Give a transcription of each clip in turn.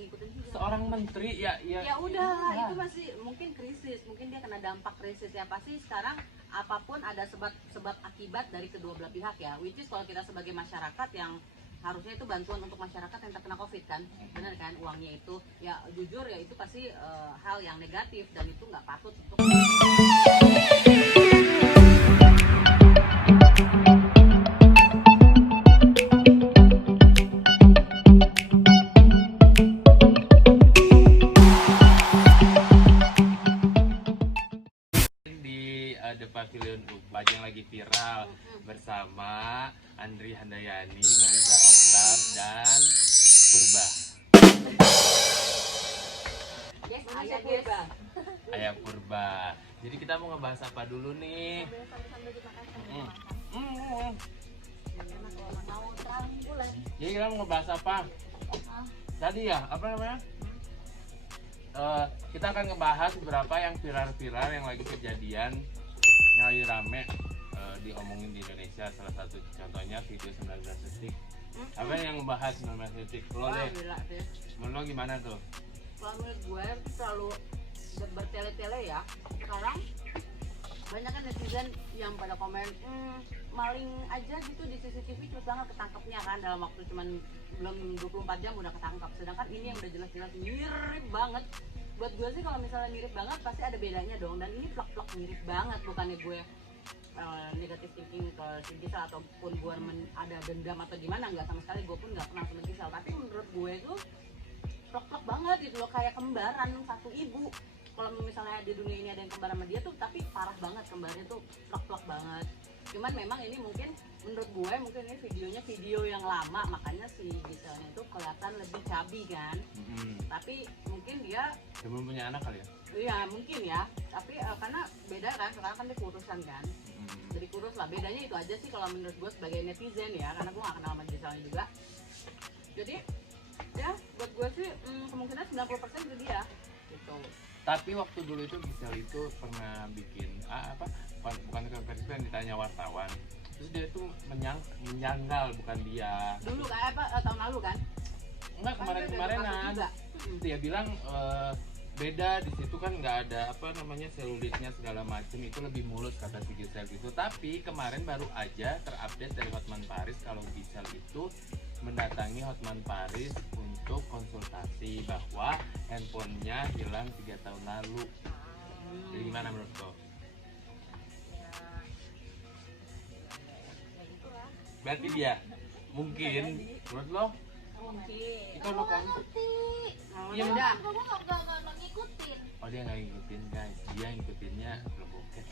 ngikutin juga. Seorang menteri ya Udah, itu masih mungkin krisis, mungkin dia kena dampak krisis ya. Pasti sekarang apapun ada sebab akibat dari kedua belah pihak ya. Which is kalau kita sebagai masyarakat yang harusnya itu bantuan untuk masyarakat yang terkena COVID kan, benar kan, uangnya itu ya jujur ya itu pasti hal yang negatif dan itu nggak patut untuk The Pavilion Ubud yang lagi viral bersama Andri Handayani, Marisa Oktav, dan Purba. yes, ayah Purba. Ayah Purba. Jadi kita mau ngebahas apa dulu nih? Mau terang bulan. Jadi kita mau ngebahas apa? Tadi ya, apa namanya? Kita akan ngebahas beberapa yang viral-viral yang lagi kejadian, yang lagi rame diomongin di Indonesia. Salah satu contohnya video 19 detik. Apa yang ngebahas 19 detik? Lo deh, menurut lo gimana tuh? Kalau menurut gue selalu bertele-tele ya. Sekarang banyak kan netizen yang pada komen maling aja gitu di CCTV cepet banget ketangkepnya kan, dalam waktu cuman belum 24 jam udah ketangkap. Sedangkan ini yang udah jelas-jelas mirip banget. Buat gue sih kalau misalnya mirip banget pasti ada bedanya dong, dan ini plak-plak mirip banget. Bukannya gue negatif thinking ke si Gisel ataupun gue ada dendam atau gimana, nggak sama sekali. Gue pun nggak pernah sama Gisel, tapi menurut gue itu plak-plak banget gitu loh, kayak kembaran satu ibu. Kalau misalnya di dunia ini ada yang kembar sama dia tuh, tapi parah banget kembarnya tuh, plak-plak banget. Cuman memang ini mungkin menurut gue mungkin ini videonya video yang lama, makanya si Giselnya itu kelihatan lebih cabi kan. Tapi mungkin dia belum punya anak kali ya? Iya mungkin ya, tapi karena beda kan, sekarang kan dia kurusan kan, jadi kurus lah. Bedanya itu aja sih kalau menurut gue sebagai netizen ya, karena gue gak kenal sama Giselnya juga. Jadi ya buat gue sih kemungkinan 90% itu dia gitu. Tapi waktu dulu itu Gisel itu pernah bikin bukan konversi yang ditanya wartawan, terus dia itu menyanggal, bukan dia dulu kayak tahun lalu kan? Enggak, kemarin-kemarinan dia bilang beda di situ kan, nggak ada selulitnya segala macam, itu lebih mulus kata si Gisel gitu. Tapi kemarin baru aja terupdate dari Hotman Paris kalau Gisel itu mendatangi Hotman Paris untuk konsultasi bahwa handphonenya hilang 3 tahun lalu. Jadi gimana menurut lo? Berarti dia mungkin menurut lo? Mungkin. Itu lo kan? Ya udah. Kamu nggak ngikutin. Oh, dia nggak ngikutin guys, dia ngikutinnya belum bokeh.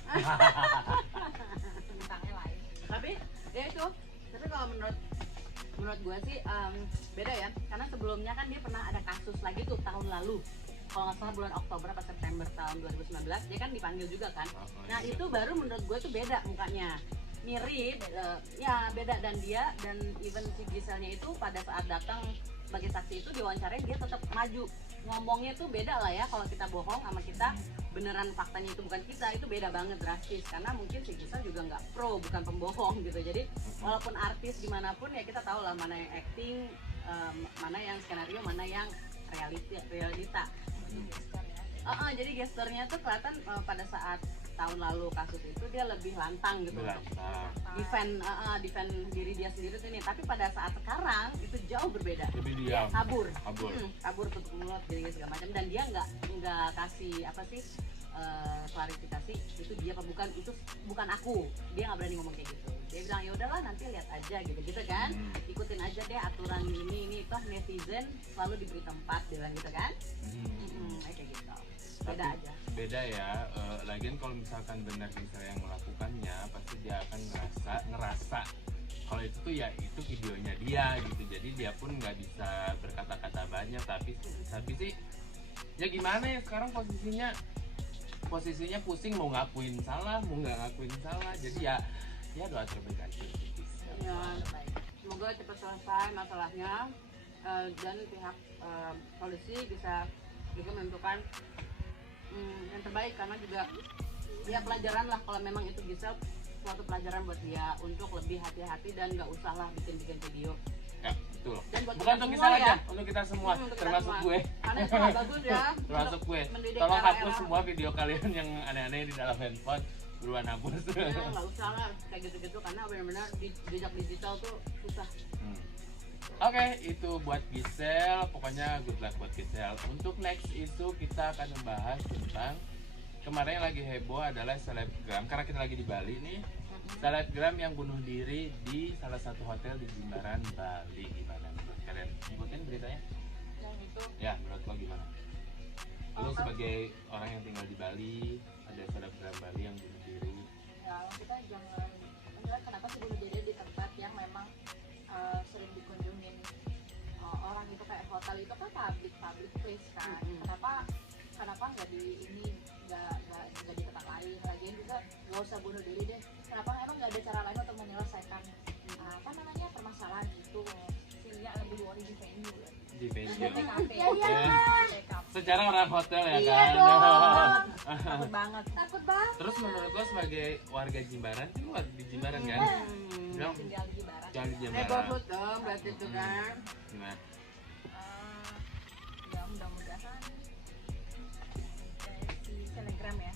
Tentangnya lain. Tapi ya itu. Tapi kalau menurut gue sih beda ya, karena sebelumnya kan dia pernah ada kasus lagi tuh tahun lalu. Kalau nggak salah bulan Oktober atau September tahun 2019 dia kan dipanggil juga kan. Nah itu baru menurut gue tuh beda mukanya, mirip ya beda. Dan dia dan even si Giselnya itu pada saat datang sebagai saksi itu diwawancarain dia tetap maju ngomongnya tuh beda lah ya. Kalau kita bohong sama kita beneran faktanya itu bukan kita, itu beda banget drastis. Karena mungkin si Gisel juga nggak pro, bukan pembohong gitu. Jadi walaupun artis dimanapun ya kita tahu lah mana yang acting, mana yang skenario, mana yang realita. Jadi gesturnya tuh kelihatan pada saat tahun lalu kasus itu dia lebih lantang gitu untuk defend diri dia sendiri tuh ini. Tapi pada saat sekarang itu jauh berbeda. Lebih diam. Kabur tutup mulut jadi segala macam, dan dia nggak kasih klarifikasi itu dia apa bukan, itu bukan aku. Dia nggak berani ngomong kayak gitu. Dia bilang ya udahlah nanti lihat aja gitu kan. Ikutin aja deh aturan ini toh netizen selalu diberi tempat, dia bilang gitu kan. Kayak gitu. Beda aja. Beda ya. Lagian kalau misalkan benar misalnya yang melakukannya, pasti dia akan ngerasa kalau itu tuh ya itu videonya dia gitu. Jadi dia pun nggak bisa berkata-kata banyak. Tapi sih ya gimana ya, sekarang posisinya pusing, mau ngakuin salah mau nggak ngakuin salah. Jadi ya doa terbaik aja. Ya, semoga cepat selesai masalahnya dan pihak polisi bisa juga menentukan yang terbaik, karena juga ya pelajaran lah kalau memang itu Gisel, suatu pelajaran buat dia untuk lebih hati-hati dan nggak usah lah bikin video. Ya betul. Dan buat Bukan untuk semua Gisel aja, ya. untuk kita semua, Untuk kita termasuk semua. gue. Karena itu nggak bagus ya. Termasuk gue. Mendidik Tolong era-era. hapus semua video kalian yang aneh-aneh di dalam handphone. Buruan hapus. Ya, nggak usah lah kayak gitu-gitu karena benar-benar di jejak digital tuh susah. Oke, itu buat Gisel. Pokoknya good luck buat Gisel. Untuk next isu kita akan membahas tentang kemarin yang lagi heboh adalah selebgram. Karena kita lagi di Bali nih, selebgram yang bunuh diri di salah satu hotel di Jimbaran, Bali. Gimana menurut kalian? Ngikutin beritanya? Yang itu Ya, menurut lo gimana? Lo sebagai orang yang tinggal di Bali, ada selebgram Bali yang bunuh diri. ya kita jangan, maksudnya kenapa sih bunuh diri di tempat yang memang sering dikunjungin orang itu, kayak hotel itu kan public place kan. Kenapa nggak di ini, nggak di tempat lain? Lagian juga nggak usah bunuh diri deh. Kenapa emang nggak ada cara lain untuk menyelesaikan apa namanya permasalahan itu, sehingga lebih worry di venue ya. Di venue. TKP. TKP. Secara orang hotel ya Iya kan? dong. Takut banget. Takut banget. Terus menurut lo sebagai warga Jimbaran, kan lo di Jimbaran kan? Bilang, Tinggal di Barat. jangan di Jimbaran. Neighborhood dong berarti itu kan. Gimana? Ya mudah-mudahan kayak si Telegram ya.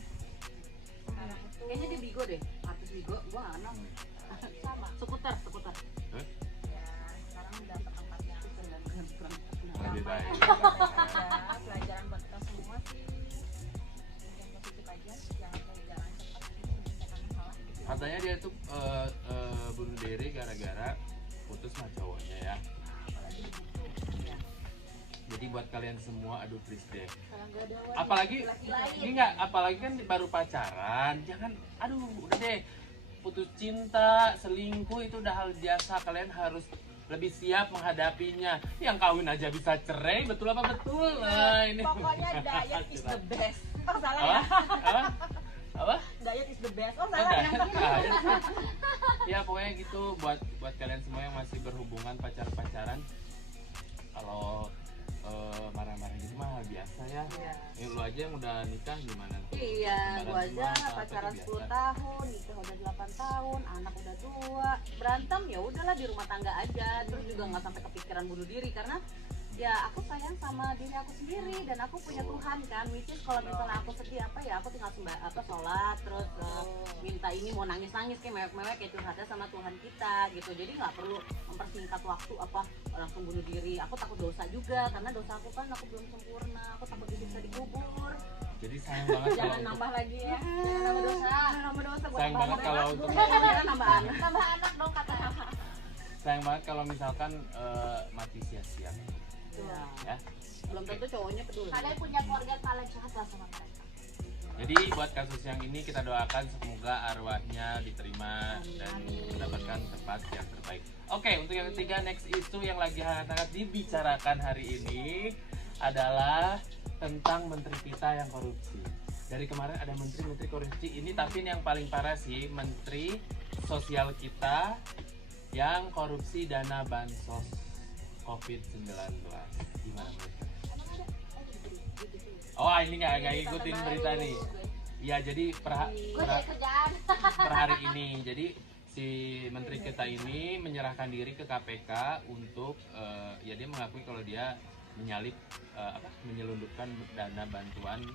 Sekarang itu Kayaknya di Bigo deh, artis Bigo, gua nggak kenal. sama. Seputar. Ya sekarang udah ke tempatnya. Lebih baik. Ya, pelajaran buat kita semua sih. Yang positif aja, jangan cari jalan cepat menyelesaikan masalah. Katanya dia tuh bunuh diri gara-gara putus sama cowoknya ya. Apalagi begitu. Ya. Jadi buat kalian semua, aduh please deh. Kalau nggak ada Apalagi laki-laki lain. ini nggak, apalagi kan baru pacaran, jangan, aduh udah deh, putus cinta, selingkuh itu udah hal biasa. Kalian harus lebih siap menghadapinya. Yang kawin aja bisa cerai, betul apa betul? Nah, ini. Pokoknya diet is the best. Oh salah Apa? ya? Apa? Apa? Diet is the best. Oh Oh, salah ya? ya pokoknya gitu buat kalian semua yang masih berhubungan pacaran, kalau marah-marah gitu mah hal biasa ya. Iya. Lu aja yang udah nikah gimana tuh? Iya, Pacaran gua semua aja atau apa pacaran tuh 10 biasa? tahun, nikah udah 8 tahun, anak udah 2. Berantem ya udahlah di rumah tangga aja. Terus juga nggak sampai kepikiran bunuh diri karena ya aku sayang sama diri aku sendiri dan aku punya Tuhan kan. Which is kalau misalnya aku sedih apa ya aku tinggal sholat terus minta ini, mau nangis-nangis kayak mewek-mewek kayak curhatnya sama Tuhan kita gitu. Jadi nggak perlu mempersingkat waktu apa langsung bunuh diri. Aku takut dosa juga karena dosa aku kan aku belum sempurna. Aku takut disiksa dikubur. Jadi sayang banget kalau Jangan untuk nambah lagi ya. Nambah dosa. Nambah dosa buat sayang banget kalau untuk nambah anak. Nambah anak dong kata Haha. sayang banget kalau misalkan mati sia-sia Iya. ya. Belum tentu cowoknya peduli. Kalian punya keluarga, kalian curhatlah sama mereka. Jadi buat kasus yang ini kita doakan semoga arwahnya diterima dan mendapatkan tempat yang terbaik. Oke, untuk yang ketiga next isu yang lagi hangat-hangat dibicarakan hari ini adalah tentang menteri kita yang korupsi. Dari kemarin ada menteri korupsi ini, tapi ini yang paling parah sih menteri sosial kita yang korupsi dana bansos COVID-19. Gimana menurut kalian? Emang ada? Oh ini nggak ngikutin berita nih. Ya jadi Gue cari kerjaan. per hari ini, jadi si menteri kita ini menyerahkan diri ke KPK untuk ya dia mengakui kalau dia menyelundupkan dana bantuan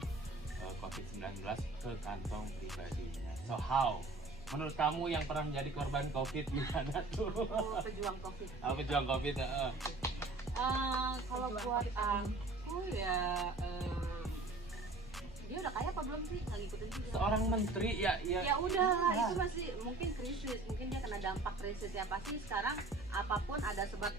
COVID-19 ke kantong pribadinya. So how? Menurut kamu yang pernah menjadi korban COVID gimana tuh? Oh, pejuang COVID. Pejuang COVID. Kalau buat aku ya dia udah kaya apa belum sih? Nggak ngikutin juga. Seorang menteri ya Ya udah, itu masih mungkin krisis, mungkin dia kena dampak krisis ya pasti sekarang apapun ada sebab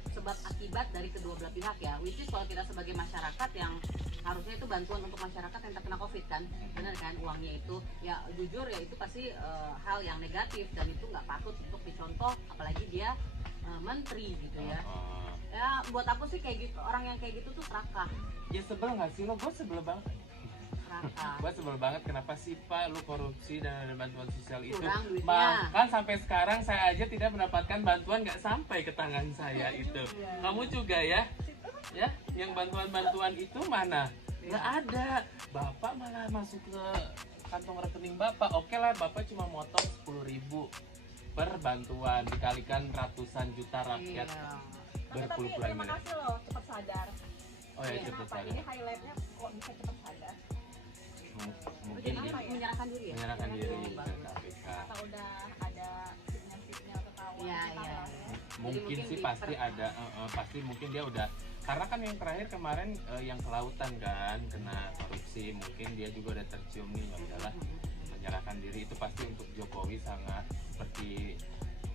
akibat dari kedua belah pihak ya. Which is kalau kita sebagai masyarakat yang harusnya itu bantuan untuk masyarakat yang terkena COVID kan, benar kan uangnya itu ya jujur ya itu pasti hal yang negatif dan itu nggak patut untuk dicontoh apalagi dia menteri gitu ya. Ya buat aku sih kayak gitu, orang yang kayak gitu tuh serakah. Ya sebel nggak sih lo? Gue sebel banget. Gue sebel banget kenapa sih Pak lu korupsi dan ada bantuan sosial itu. Kurang duitnya. Bahkan sampai sekarang saya aja tidak mendapatkan bantuan, nggak sampai ke tangan saya itu. Kamu juga ya? Ya, yang bantuan-bantuan itu mana? Nggak ada. Bapak malah masuk ke kantong rekening Bapak. Oke lah, Bapak cuma motong 10.000 per bantuan dikalikan ratusan juta rakyat. Iya. Tapi berpuluh-puluh terima miliar. kasih loh cepat sadar. Oh ya Iya, cepet Kenapa? sadar. Ini highlightnya kok bisa cepat sadar? Mungkin Jadi dia apa ya? menyerahkan diri ya? menyerahkan diri Oh, ke bagus. KPK. Atau udah ada sinyal-sinyal ketahuan? Iya, kita iya, lah. iya. Mungkin mungkin sih di pasti ada, pasti mungkin dia udah, karena kan yang terakhir kemarin yang kelautan kan kena korupsi, mungkin dia juga udah tercium nih, ya udahlah menyerahkan diri. Itu pasti untuk Jokowi sangat seperti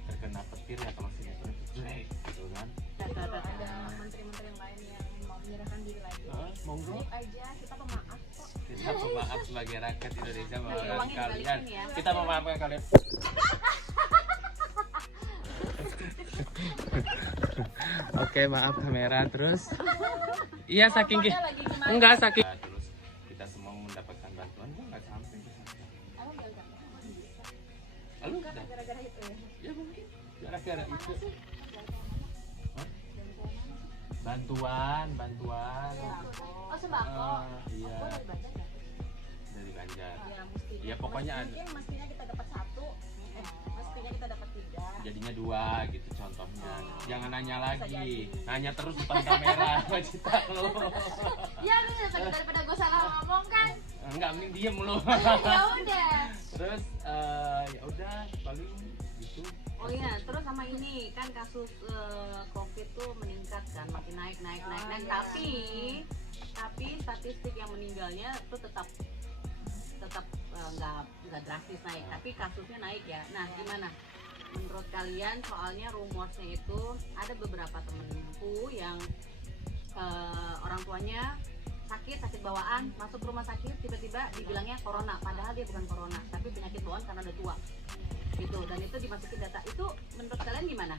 terkena petir ya kalau sinetron itu gitu kan. Kalau ada menteri-menteri yang lain yang mau menyerahkan diri lagi, Monggo baik aja, kita pemaaf kok. kita pemaaf sebagai rakyat Indonesia memaafkan uangnya kalian. dibalikin ya. Kita memaafkan kalian. Oke, maaf kamera terus. Iya saking Pokoknya lagi gimana? enggak saking terus kita semua mendapatkan bantuan kok nggak sampai ke sana. Emang gara-gara Lalu Bukan udah gara-gara itu ya? ya mungkin gara-gara Mana itu sih? Dari kayak mana? Hah? Dari kayak mana sih? bantuan. Ya. Oh sembako. Iya Oh dari Banjar ya? dari Banjar. Ya mestinya. Iya, pokoknya ada. Mungkin mestinya kita dapat 1, mestinya kita dapat 3. Jadinya 2 gitu contohnya. Jangan nanya Bisa lagi, jadi. nanya terus depan kamera. Cita lu. Ya lu udah sakit daripada gue salah ngomong kan. Enggak, mending diem lu. Ya udah. Terus ya udah paling gitu. Oh iya, terus sama ini kan kasus COVID tuh meningkat kan, makin naik. Oh, Nah, iya. tapi statistik yang meninggalnya tuh tetap nggak drastis naik, tapi kasusnya naik ya. Nah, gimana? Menurut kalian, soalnya rumorsnya itu ada beberapa temenku yang orang tuanya sakit bawaan, masuk rumah sakit tiba-tiba dibilangnya corona, padahal dia bukan corona, tapi penyakit bawaan karena udah tua gitu, dan itu dimasukin data. Itu menurut kalian gimana?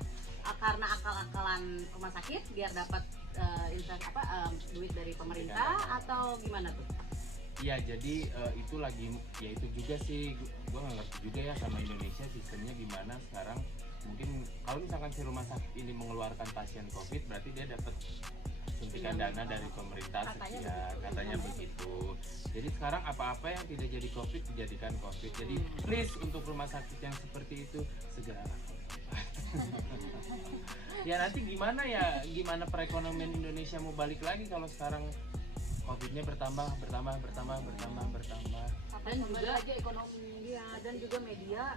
Karena akal-akalan rumah sakit biar dapat duit dari pemerintah atau gimana tuh? Iya, jadi itu lagi ya itu juga sih gua nggak ngerti juga ya sama Indonesia sistemnya gimana sekarang. Mungkin kalau misalkan si rumah sakit ini mengeluarkan pasien COVID, berarti dia dapat suntikan dana dari pemerintah sekian, katanya begitu. Jadi sekarang apa-apa yang tidak jadi COVID dijadikan COVID. Jadi please untuk rumah sakit yang seperti itu segera ya nanti gimana perekonomian Indonesia mau balik lagi kalau sekarang COVID-nya bertambah. Dan juga aja ekonomi dia, dan juga media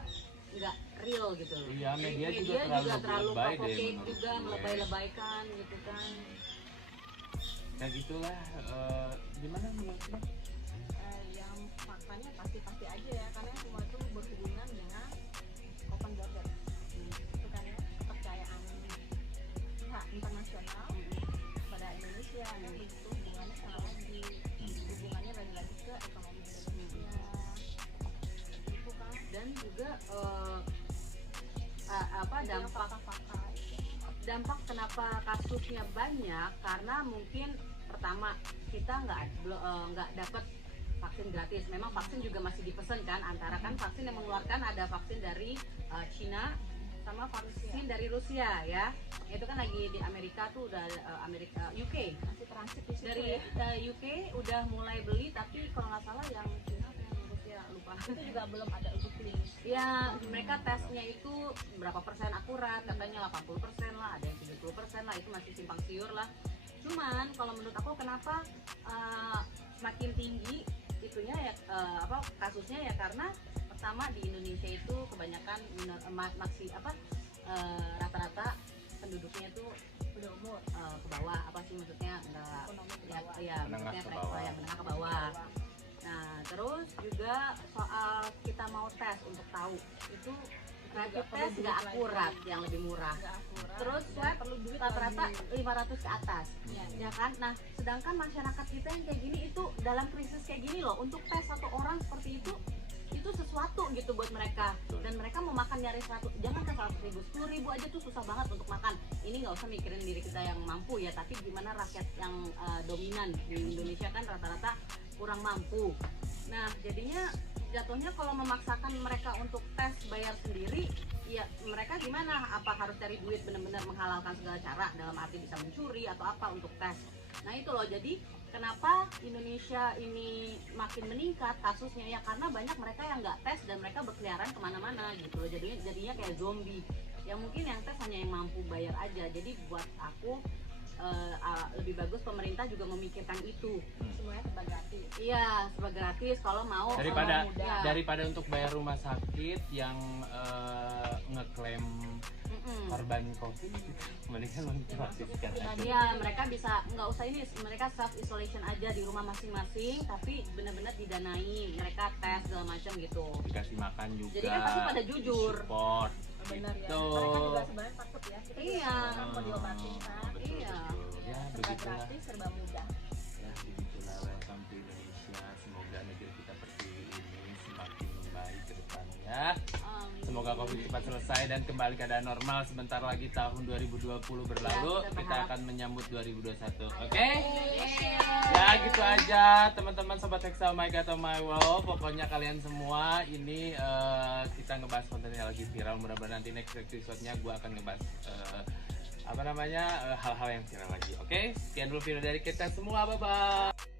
nggak real gitu loh. Iya, media juga terlalu lebay deh provocate menurut juga, gue. melebay-lebaykan gitu kan. Nah gitulah, gimana menurutnya? Yang faktanya pasti-pasti aja ya, karena semua itu berhubungan dengan open border. Itu kan ya, kepercayaan pihak internasional pada Indonesia kan itu hubungannya sama lagi, hubungannya lagi ke ekonomi Indonesia. Itu kan Dan juga yang dampak fakta-fakta itu. dampak kenapa kasusnya banyak, karena mungkin pertama kita nggak dapat vaksin gratis. Memang vaksin juga masih dipesan kan, antara kan vaksin yang mengeluarkan ada vaksin dari Cina sama vaksin dari Rusia ya. Itu kan lagi di Amerika tuh udah UK Masih transit di situ dari ya. UK udah mulai beli, tapi kalau nggak salah yang Cina atau yang Rusia lupa. Itu juga belum ada uji klinis. Ya, mereka tesnya itu berapa persen akurat, katanya 80% lah, ada yang 70% lah, itu masih simpang siur lah. Cuman kalau menurut aku kenapa semakin tinggi itunya ya kasusnya ya, karena pertama di Indonesia itu kebanyakan rata-rata penduduknya tuh Udah umur. ke bawah, apa sih maksudnya, enggak Ekonomi ke ya, bawah. ya Menengah maksudnya ke bawah. menengah ke bawah. Nah, terus juga soal kita mau tes untuk tahu itu rapid perlu test duit nggak lagi. akurat, yang lebih murah. Nggak akurat. Terus Dan swab perlu duit rata-rata lagi. 500 ke atas, Iya. ya kan? Nah, sedangkan masyarakat kita yang kayak gini itu dalam krisis kayak gini loh, untuk tes satu orang seperti itu sesuatu gitu buat mereka, dan mereka mau makan nyaris 100, jangan ke 100.000, 10.000 aja tuh susah banget untuk makan. Ini nggak usah mikirin diri kita yang mampu ya, tapi gimana rakyat yang dominan di Indonesia kan rata-rata kurang mampu. Nah, jadinya jatuhnya kalau memaksakan mereka untuk tes bayar sendiri, ya mereka gimana? Apa harus cari duit, benar-benar menghalalkan segala cara dalam arti bisa mencuri atau apa untuk tes? Nah itu loh, jadi kenapa Indonesia ini makin meningkat kasusnya ya, karena banyak mereka yang nggak tes dan mereka berkeliaran kemana-mana gitu loh, jadinya kayak zombie Ya mungkin yang tes hanya yang mampu bayar aja. Jadi buat aku lebih bagus pemerintah juga memikirkan itu. Semuanya serba gratis. Iya, serba gratis kalau mau Daripada orang muda. daripada untuk bayar rumah sakit yang ngeklaim korban COVID, mendingan menggratiskan aja. Iya, mereka bisa nggak usah ini, mereka self isolation aja di rumah masing-masing, tapi benar-benar didanai, mereka tes segala macam gitu. Dikasih makan juga. Jadi kan pasti pada jujur. Support. Benar ya. Gitu. Mereka juga sebenarnya takut ya. Kita juga Iya. kan mau diobatin kan. Betul, Iya. betul. Ya, Serba begitulah. gratis, serba mudah. Ya, begitulah. Welcome to Indonesia. Semoga negeri kita pertiwi ini semakin membaik ke depannya. Semoga COVID cepat selesai dan kembali keadaan normal. Sebentar lagi tahun 2020 berlalu, Ya, kita kita berharap. akan menyambut 2021. Oke? Yeah. Ya gitu aja teman-teman sobat Hexa Oh My God Oh My Wow. Pokoknya kalian semua ini kita ngebahas konten yang lagi viral. Mudah-mudahan nanti next episode-nya gue akan ngebahas hal-hal yang viral lagi. Oke? Sekian dulu video dari kita semua. Bye bye.